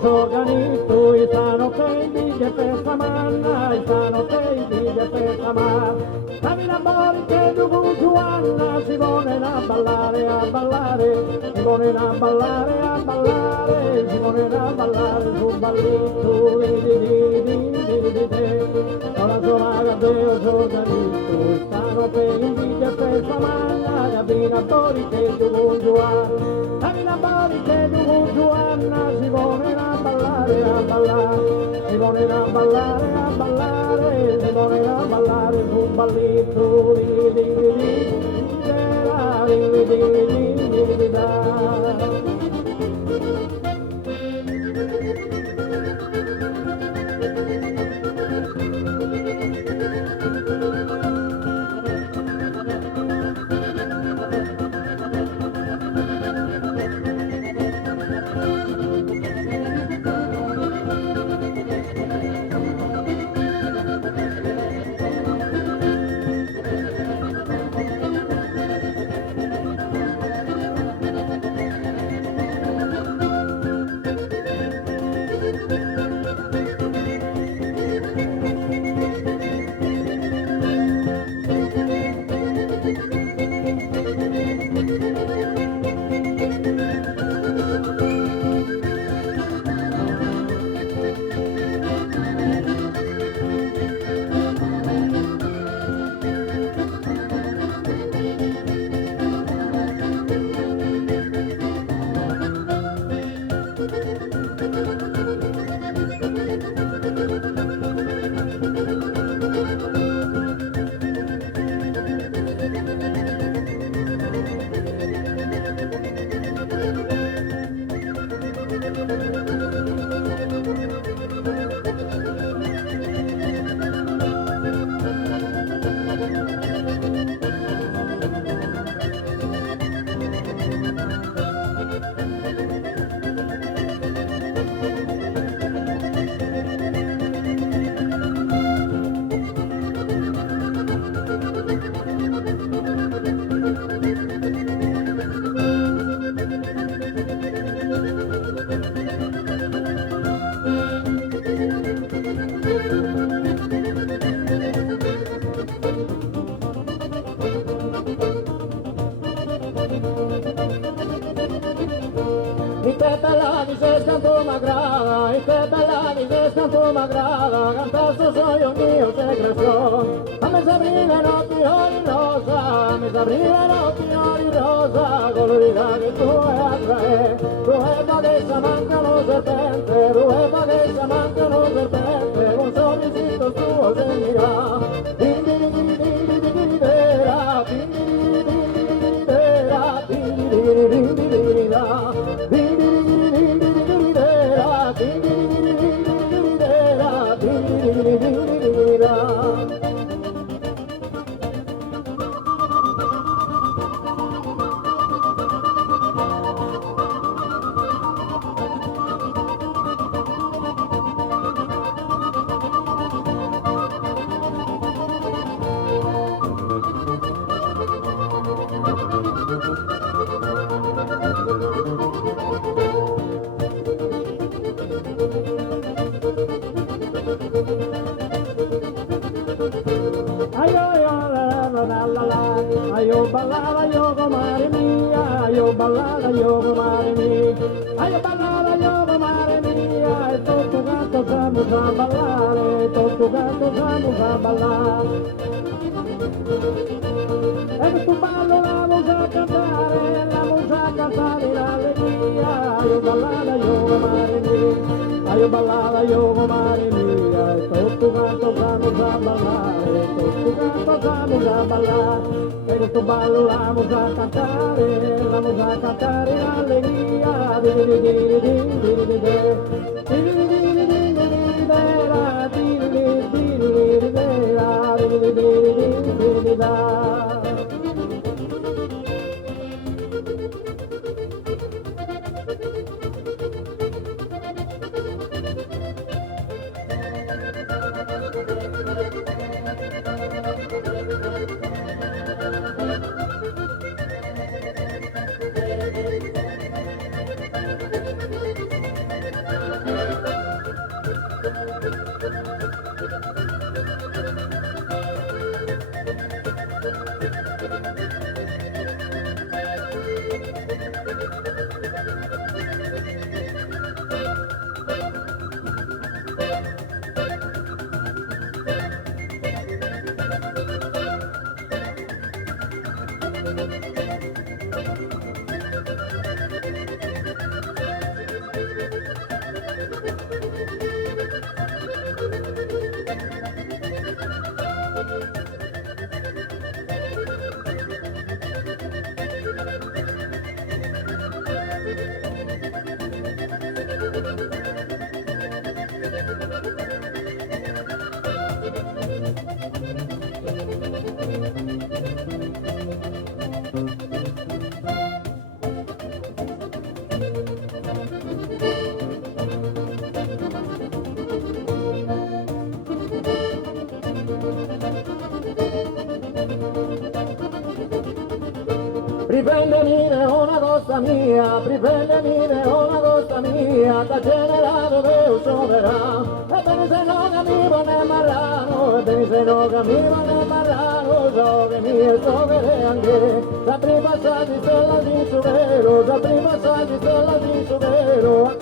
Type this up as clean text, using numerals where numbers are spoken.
Organito i sano pendi che festa manna, i sano pendi che festa manna. Dammi la mori che tu Giovanna si vuole a ballare, si vuole a ballare, si vuole a ballare sul ballito ora sono Deo Giordanito, i sano pendi che festa manna, dammi la mori che tu Giovanna, dammi la mori che tu Giovanna si vuole a ballare, si vuole a ballare, si vuole a ballare su un ballito e te bella mi se canto m'aggrada, e te bella mi se canto m'aggrada, cantar sto sogno mio se creció. A me s'aprire notti ori rosa, a me s'aprire notti ori rosa, colorita che tu è attrae, tu è che manca uno serpente, tu è che manca uno serpente, un sorrisito tuo se mi dà. Ayo ballada yo comare mia, ayo ballada yo comare mia, ayo ballada yo comare mia, e tutto canto siamo a ballare, tutto canto siamo a ballare. E tu ballo la musica cantare, la musica cantare l'allegria, ayo ballada yo comare mia, ayo ballada yo comare mia, e tutto canto siamo a ballare, tutto canto siamo a ballare. E tu ballo la musica cantare l'allegria, di di di di di di di Riprendimi una cosa mia, riprendimi una cosa mia, da generato che ucciderà. Ebbene se non cammino ne marrano, ebbene se non cammino ne marrano, so che mi è so che è anche. Da prima sa di stella di su vero, da prima sa di stella di su vero,